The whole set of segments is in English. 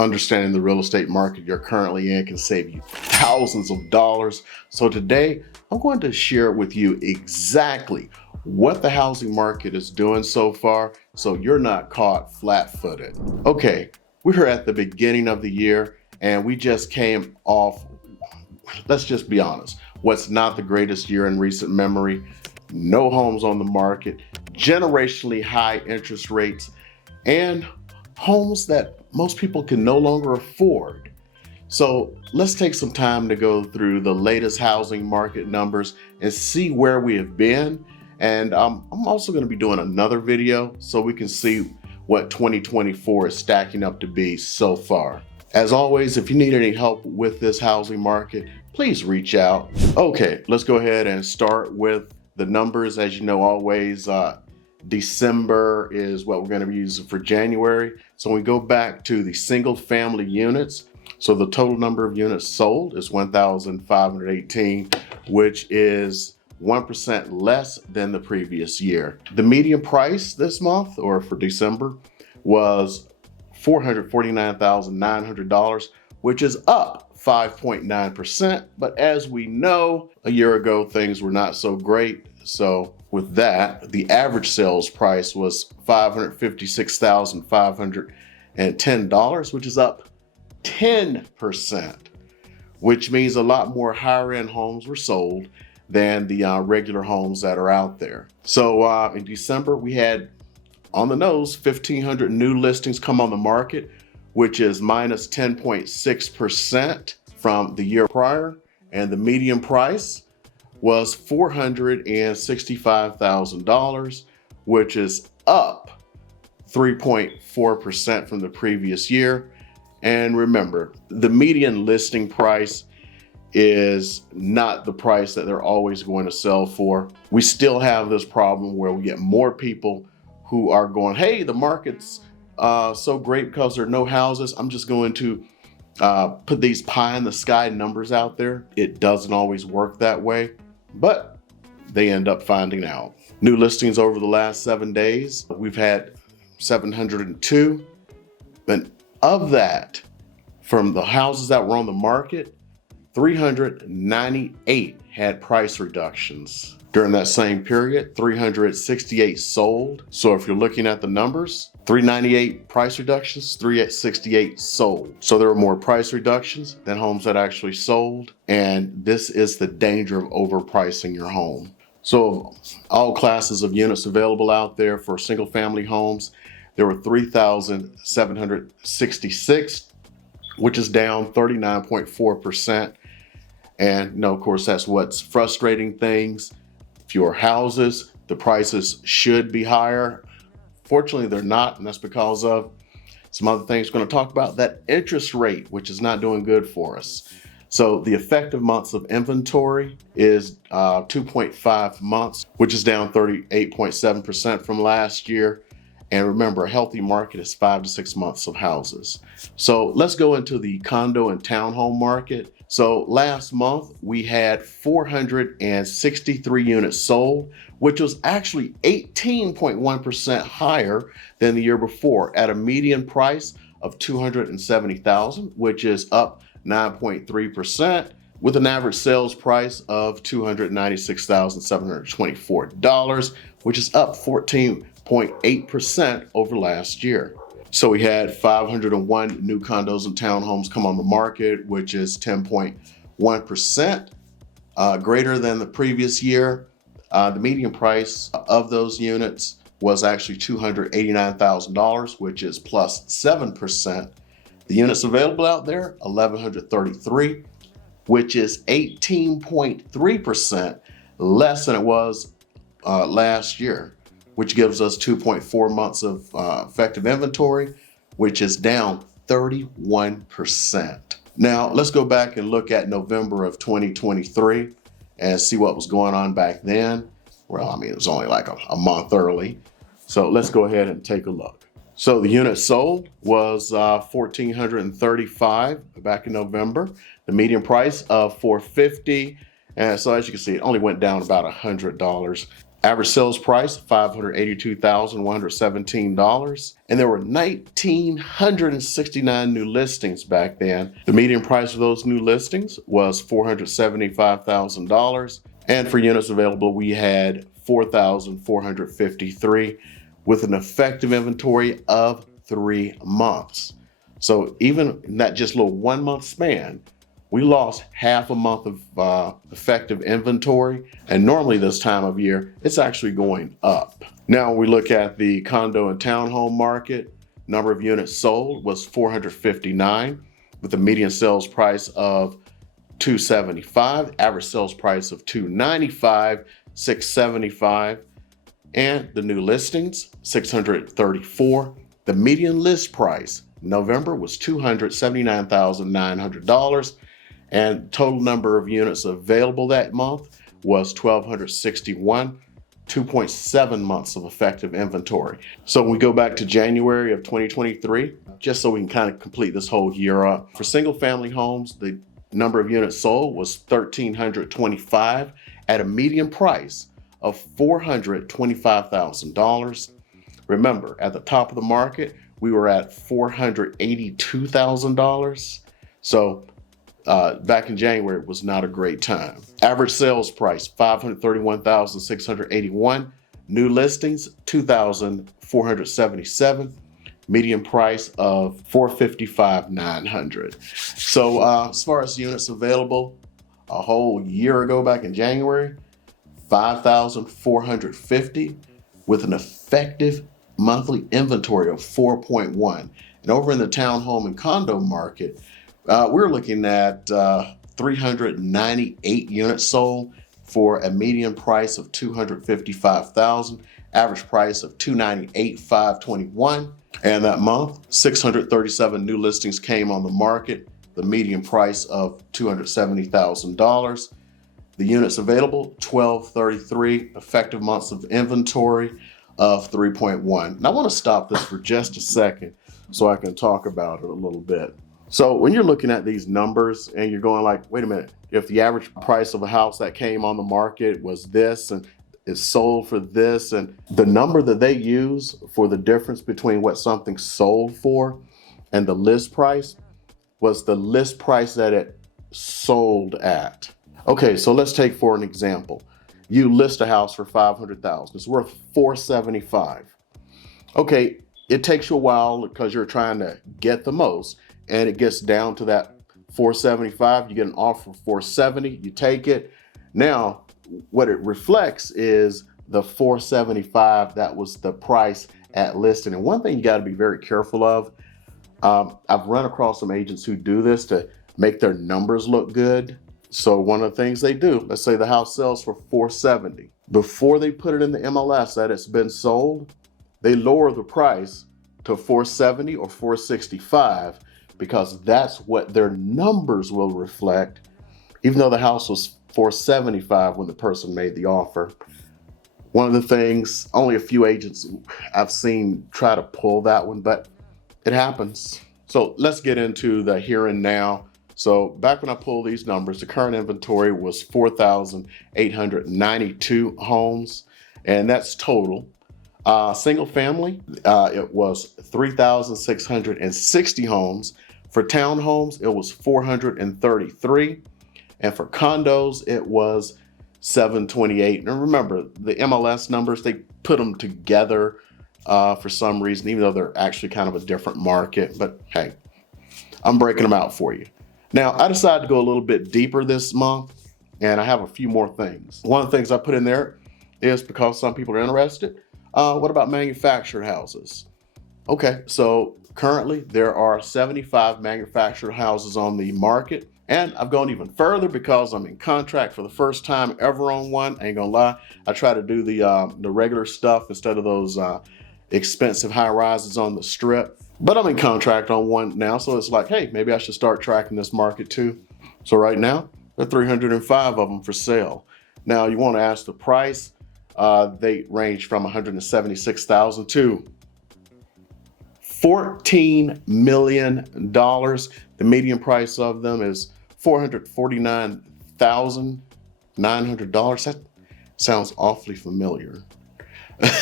Understanding the real estate market you're currently in can save you thousands of dollars. So today, I'm going to share with you exactly what the housing market is doing so far so you're not caught flat-footed. Okay, we're at the beginning of the year and we just came off, let's just be honest, what's not the greatest year in recent memory. No homes on the market, generationally high interest rates, and homes that most people can no longer afford. So let's take some time to go through the latest housing market numbers and see where we have been. And I'm also going to be doing another video so we can see what 2024 is stacking up to be so far. As always, if you need any help with this housing market, please reach out. Okay, let's go ahead and start with the numbers. As you know, always December is what we're going to be using for January. So we go back to the single family units. So the total number of units sold is 1,518, which is 1% less than the previous year. The median price this month, or for December, was $449,900, which is up 5.9%. But as we know, a year ago, things were not so great. So with that, the average sales price was $556,510, which is up 10%, which means a lot more higher end homes were sold than the regular homes that are out there. So in December, we had on the nose 1,500 new listings come on the market, which is minus 10.6% from the year prior. And the median price was $465,000, which is up 3.4% from the previous year. And remember, the median listing price is not the price that they're always going to sell for. We still have this problem where we get more people who are going, hey, the market's so great because there are no houses. I'm just going to put these pie in the sky numbers out there. It doesn't always work that way, but they end up finding out. New listings over the last 7 days, we've had 702. And of that, from the houses that were on the market, 398 had price reductions. During that same period, 368 sold. So if you're looking at the numbers, 398 price reductions, 368 sold. So there were more price reductions than homes that actually sold. And this is the danger of overpricing your home. So all classes of units available out there for single family homes, there were 3,766, which is down 39.4%. And no, of course, that's what's frustrating things. Fewer houses, the prices should be higher. Fortunately, they're not, and that's because of some other things we're going to talk about. That interest rate, which is not doing good for us. So the effective months of inventory is 2.5 months, which is down 38.7% from last year. And remember, a healthy market is 5 to 6 months of houses. So let's go into the condo and townhome market. So last month we had 463 units sold, which was actually 18.1% higher than the year before at a median price of $270,000, which is up 9.3%, with an average sales price of $296,724, which is up 14.8% over last year. So we had 501 new condos and townhomes come on the market, which is 10.1% greater than the previous year. The median price of those units was actually $289,000, which is plus 7%. The units available out there, 1,133, which is 18.3% less than it was last year, which gives us 2.4 months of effective inventory, which is down 31%. Now, let's go back and look at November of 2023 and see what was going on back then. Well, I mean, it was only like a month early. So let's go ahead and take a look. So the units sold was 1,435 back in November. The median price of $450. And so as you can see, it only went down about $100. Average sales price, $582,117. And there were 1,969 new listings back then. The median price of those new listings was $475,000. And for units available, we had 4,453 with an effective inventory of 3 months. So even in that just little 1 month span, we lost half a month of effective inventory. And normally this time of year, it's actually going up. Now we look at the condo and townhome market. Number of units sold was 459 with a median sales price of $275, average sales price of $295, $675, and the new listings, 634. The median list price November was $279,900, and total number of units available that month was 1,261, 2.7 months of effective inventory. So when we go back to January of 2023, just so we can kind of complete this whole year up, for single family homes, the number of units sold was 1,325 at a median price of $425,000. Remember, at the top of the market, we were at $482,000. So back in January, it was not a great time. Average sales price, $531,681. New listings, $2,477. Median price of $455,900. So as far as units available, a whole year ago back in January, 5,450 with an effective monthly inventory of 4.1. And over in the townhome and condo market, we're looking at 398 units sold for a median price of $255,000, average price of $298,521. And that month, 637 new listings came on the market, the median price of $270,000. The units available, 1,233, effective months of inventory of 3.1. And I want to stop this for just a second so I can talk about it a little bit. So when you're looking at these numbers and you're going like, wait a minute, if the average price of a house that came on the market was this and is sold for this, and the number that they use for the difference between what something sold for and the list price was the list price that it sold at. Okay, so let's take for an example. You list a house for $500,000. It's worth $475,000. Okay, it takes you a while because you're trying to get the most, and it gets down to that $475,000. You get an offer for $470,000. You take it. Now, what it reflects is the $475,000 that was the price at listing. And one thing you got to be very careful of, I've run across some agents who do this to make their numbers look good. So one of the things they do, let's say the house sells for $470,000. Before they put it in the MLS that it's been sold, they lower the price to $470,000 or $465,000 because that's what their numbers will reflect, even though the house was $475,000 when the person made the offer. One of the things, only a few agents I've seen try to pull that one, but it happens. So let's get into the here and now. So back when I pulled these numbers, the current inventory was 4,892 homes, and that's total. Single family, it was 3,660 homes. For townhomes, it was 433. And for condos, it was 728. And remember, the MLS numbers, they put them together for some reason, even though they're actually kind of a different market. But hey, I'm breaking them out for you. Now, I decided to go a little bit deeper this month, and I have a few more things. One of the things I put in there is because some people are interested. What about manufactured houses? Okay, so currently there are 75 manufactured houses on the market. And I've gone even further because I'm in contract for the first time ever on one. I ain't gonna lie. I try to do the regular stuff instead of those expensive high rises on the strip. But I'm in contract on one now, so it's like, hey, maybe I should start tracking this market too. So right now, there are 305 of them for sale. Now you want to ask the price. They range from $176,000 to $14 million. The median price of them is $449,900. Sounds awfully familiar.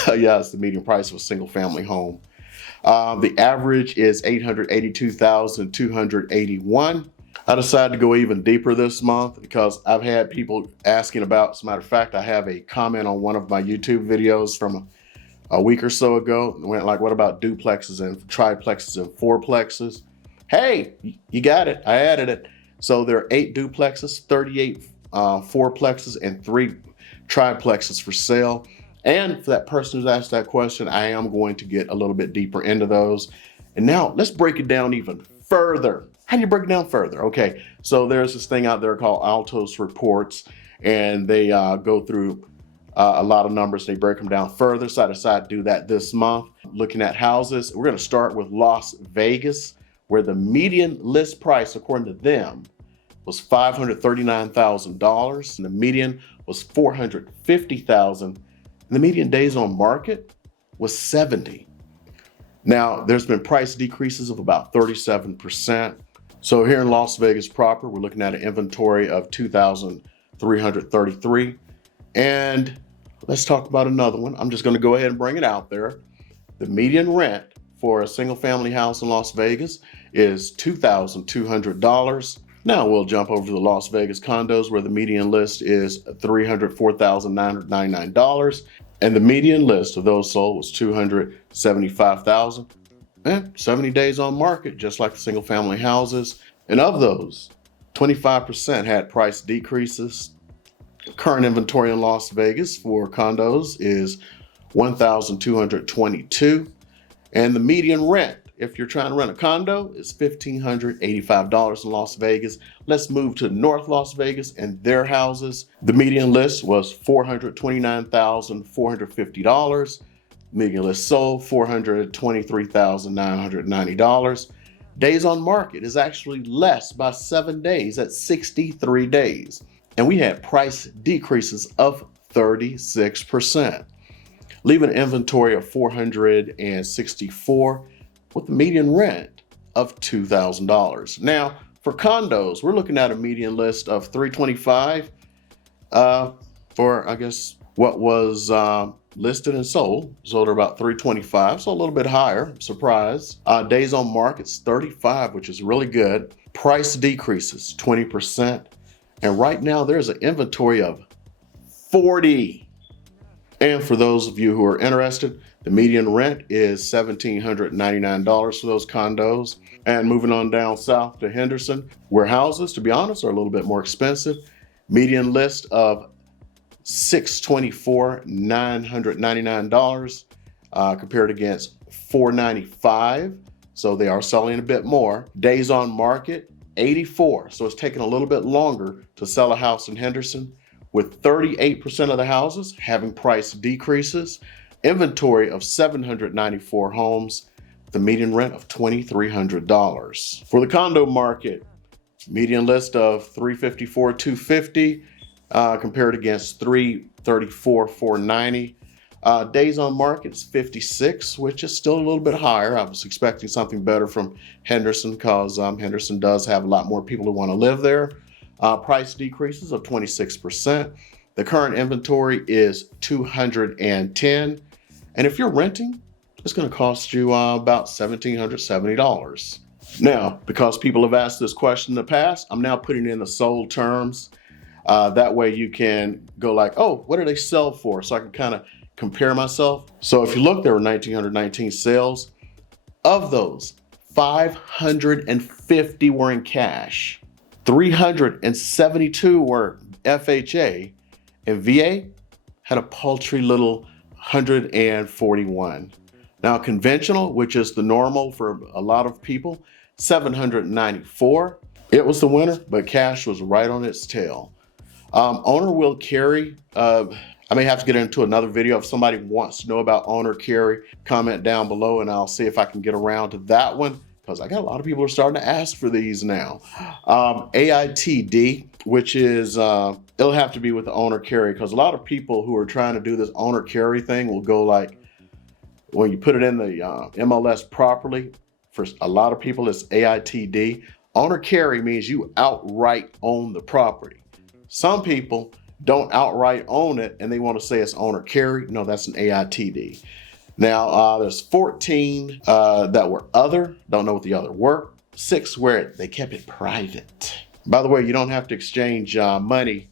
Yeah, it's the median price of a single family home. The average is $882,281. I decided to go even deeper this month because I've had people asking about, as a matter of fact, I have a comment on one of my YouTube videos from a week or so ago. It went like, what about duplexes and triplexes and fourplexes? Hey, you got it. I added it. So there are 8 duplexes, 38 fourplexes, and 3 triplexes for sale. And for that person who's asked that question, I am going to get a little bit deeper into those. And now let's break it down even further. How do you break it down further? Okay, so there's this thing out there called Altos reports, and they go through a lot of numbers. They break them down further. So I decided to do that this month. Looking at houses, we're going to start with Las Vegas, where the median list price, according to them, was $539,000, and the median was $450,000, and the median days on market was 70. Now, there's been price decreases of about 37%. So here in Las Vegas proper, we're looking at an inventory of 2,333. And let's talk about another one. I'm just going to go ahead and bring it out there. The median rent for a single family house in Las Vegas is $2,200. Now we'll jump over to the Las Vegas condos, where the median list is $304,999. And the median list of those sold was $275,000. 70 days on market, just like the single family houses. And of those, 25% had price decreases. Current inventory in Las Vegas for condos is $1,222. And the median rent, if you're trying to rent a condo, is $1,585 in Las Vegas. Let's move to North Las Vegas and their houses. The median list was $429,450. Median list sold $423,990. Days on market is actually less by 7 days at 63 days. And we had price decreases of 36%, leaving an inventory of 464 with a median rent of $2,000. Now, for condos, we're looking at a median list of 325 for, I guess, what was listed and sold. Sold at about 325, so a little bit higher, surprise. Days on market's 35, which is really good. Price decreases 20. And right now there's an inventory of 40. And for those of you who are interested, the median rent is $1,799 for those condos. And moving on down south to Henderson, where houses, to be honest, are a little bit more expensive. Median list of $624,999 compared against $495. So they are selling a bit more. Days on market, 84. So it's taking a little bit longer to sell a house in Henderson, with 38% of the houses having price decreases. Inventory of 794 homes, the median rent of $2,300. For the condo market, median list of 354, 250 compared against 334, 490. Days on market is 56, which is still a little bit higher. I was expecting something better from Henderson because Henderson does have a lot more people who want to live there. Price decreases of 26%. The current inventory is 210. And if you're renting, it's going to cost you about $1,770. Now, because people have asked this question in the past, I'm now putting in the sold terms. That way you can go like, oh, what do they sell for? So I can kind of compare myself. So if you look, there were 1,919 sales. Of those, 550 were in cash, 372 were FHA, and VA had a paltry little 141. Now conventional, which is the normal for a lot of people, 794. It was the winner, but cash was right on its tail. Owner will carry, I may have to get into another video. If somebody wants to know about owner carry, comment down below and I'll see if I can get around to that one, because I got a lot of people who are starting to ask for these now. AITD, which is, it'll have to be with the owner carry, because a lot of people who are trying to do this owner carry thing will go like, when you put it in the MLS properly, for a lot of people it's AITD. Owner carry means you outright own the property. Some people don't outright own it and they want to say it's owner carry. No, that's an AITD. Now, there's 14 that were other, don't know what the other were. 6 where they kept it private. By the way, you don't have to exchange money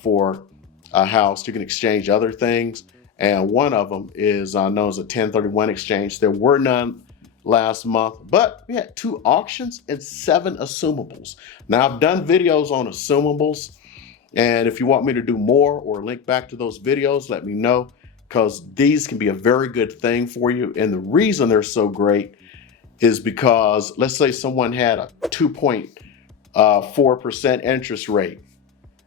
for a house. You can exchange other things. And one of them is known as a 1031 exchange. There were none last month, but we had 2 auctions and 7 assumables. Now, I've done videos on assumables, and if you want me to do more or link back to those videos, let me know, because these can be a very good thing for you. And the reason they're so great is because, let's say someone had a 2.4% interest rate.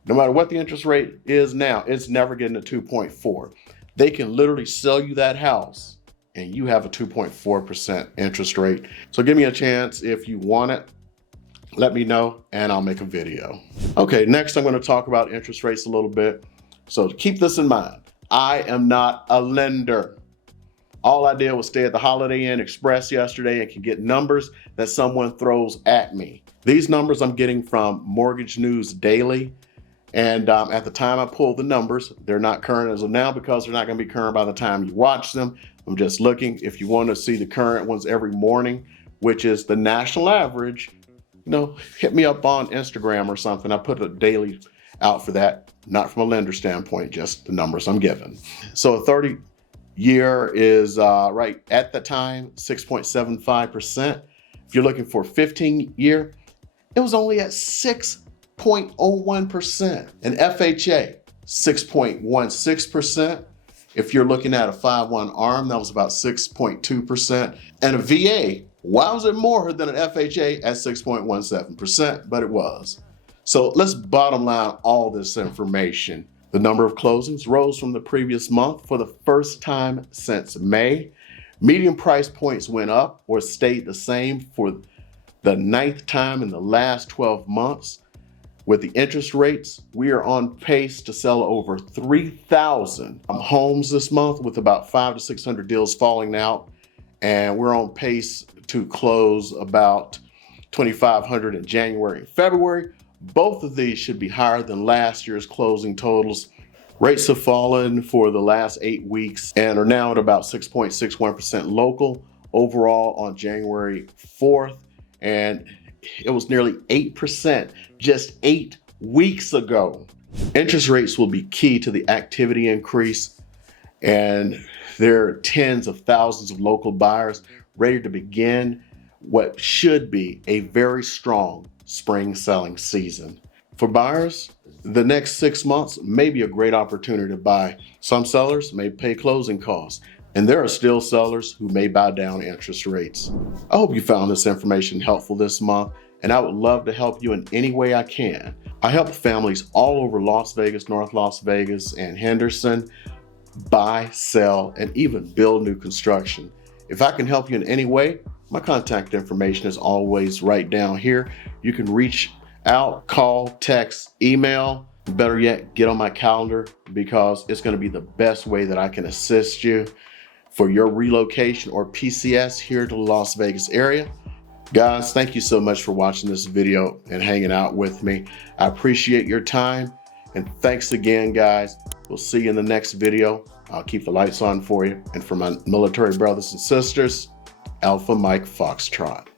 No matter what the interest rate is now, it's never getting a 2.4. They can literally sell you that house and you have a 2.4% interest rate. So give me a chance. If you want it, let me know and I'll make a video. Okay, next I'm going to talk about interest rates a little bit. So keep this in mind. I am not a lender. All I did was stay at the Holiday Inn Express yesterday and can get numbers that someone throws at me. These numbers I'm getting from Mortgage News Daily. And at the time I pulled the numbers, they're not current as of now because they're not going to be current by the time you watch them. I'm just looking. If you want to see the current ones every morning, which is the national average, hit me up on Instagram or something. I put a daily out for that, not from a lender standpoint, just the numbers I'm given. So a 30-year is right at the time, 6.75%. If you're looking for 15-year, it was only at 6.01%. An FHA, 6.16%. If you're looking at a 5/1 ARM, that was about 6.2%. And a VA, why was it more than an FHA at 6.17%? But it was. So let's bottom line all this information. The number of closings rose from the previous month for the first time since May. Median price points went up or stayed the same for the 9th time in the last 12 months. With the interest rates, we are on pace to sell over 3,000 homes this month, with about 500 to 600 deals falling out. And we're on pace to close about 2,500 in January and February. Both of these should be higher than last year's closing totals. Rates have fallen for the last 8 weeks and are now at about 6.61% local overall on January 4th. And it was nearly 8% just 8 weeks ago. Interest rates will be key to the activity increase, and there are tens of thousands of local buyers ready to begin what should be a very strong spring selling season. For buyers, the next 6 months may be a great opportunity to buy. Some sellers may pay closing costs, and there are still sellers who may buy down interest rates. I hope you found this information helpful this month, and I would love to help you in any way I can. I help families all over Las Vegas, North Las Vegas, and Henderson buy, sell, and even build new construction. If I can help you in any way, my contact information is always right down here. You can reach out, call, text, email. Better yet, get on my calendar, because it's going to be the best way that I can assist you for your relocation or PCS here to the Las Vegas area. Guys, thank you so much for watching this video and hanging out with me. I appreciate your time, and thanks again, guys. We'll see you in the next video. I'll keep the lights on for you. And for my military brothers and sisters, Alpha Mike Foxtrot.